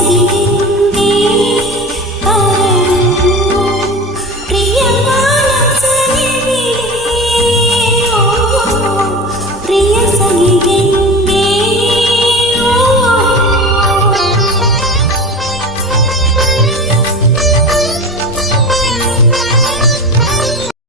Thank you.